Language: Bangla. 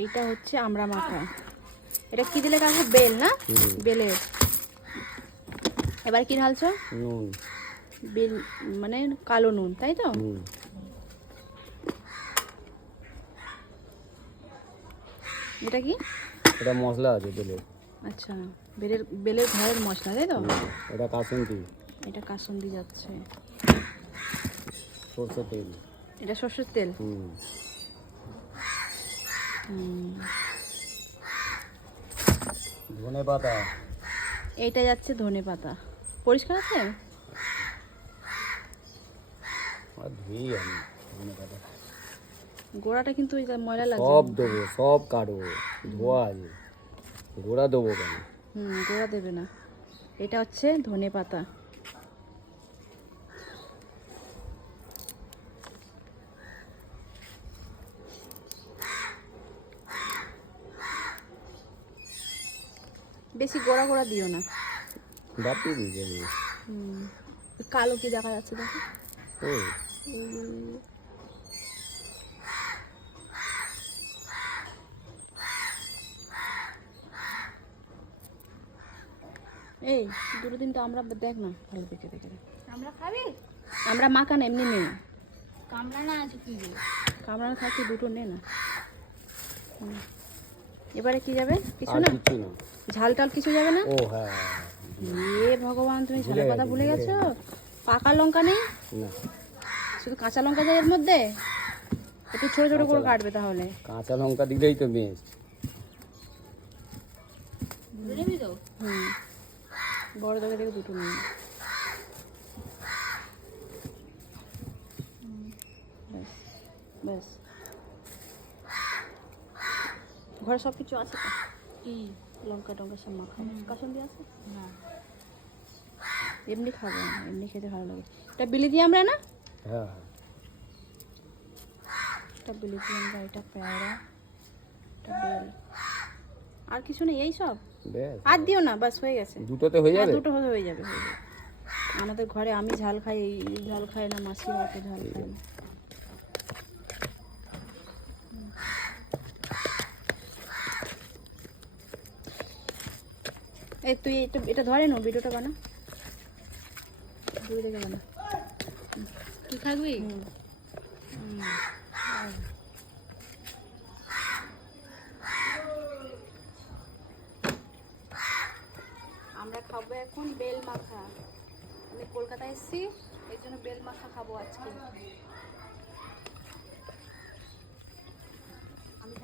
এইটা হচ্ছে আমরা মাখা। এটা কি দিলে কাকু? বেল না? বেলের। এবার কি ঢালছো? নুন। বেল মানে কালো নুন, তাই তো? এটা কি? এটা মশলা আছে বেলের। আচ্ছা, বেলের ঘরের মশলা, তাই তো? এটা কাসুন্দি। এটা কাসুন্দি যাচ্ছে। সরষের তেল। এটা সর্ষের তেল। ধনে পাতা। এইটা যাচ্ছে ধনে পাতা। পরিষ্কার আছে? ধনে পাতা গোড়াটা কিন্তু ওই ময়লা লাগছে। সব দেবো, সব কাটবো, ধোয়া আছে। গোড়া দেবো কেন? গোড়া দেবে না। এটা হচ্ছে ধনে পাতা। বেশি গোড়া গোড়া দিও না। বাপি দিয়ে কালো কি দেখা যাচ্ছে দেখো। এই দুটো দিন তো আমরা দেখ না, ভালো দেখে দেখে। আমরা খাবি? আমরা মাখান এমনি নেই। কামড়ানো আছে কি? কামড়ানো থাকতে দুটো নে না। এবারে কি যাবে? কিছু না? ঝাল টাল কিছু যাবে না? ও হ্যাঁ। এ ভগবান, তুমি ঝালের কথা ভুলে গেছো? পাকা লঙ্কা নেই? না, শুধু কাঁচা লঙ্কা যায় এর মধ্যে? একটু ছোট ছোট করে কাটবে তাহলে। কাঁচা লঙ্কা দিলেই তো বেশ। নেবি তো? বড় দোকে থেকে দুটো নিন। ব্যাস ব্যাস। ঘরে সব কিছু আছে তো? কি? লঙ্কা টঙ্কা সব মাখা কাসুন্দি আছে? না। এমনি খাবো না, এমনি খেতে ভালো লাগে। এটা বিলিতি আমরা না? হ্যাঁ। এটা বিলিতি আমরা, এটা পেয়ারা, এটা বেল। আর কিছু নেই, এই সব? আর দিও না, বাস হয়ে গেছে। দুটোতে হয়ে যাবে? দুটো হয়ে যাবে, হয়ে যাবে। আমাদের ঘরে আমি ঝাল খাই, এই ঝাল খায় না, মাসি বাপে ঝাল খায় না। এই তুই এটা ধরে নো, ভিডিওটা বানা, ভিডিও দেখে বানা। তুই খাবি? আমরা খাবো এখন বেল মাখা। আমি কলকাতায় এসেছি, এই জন্য বেল মাখা খাবো আজকে।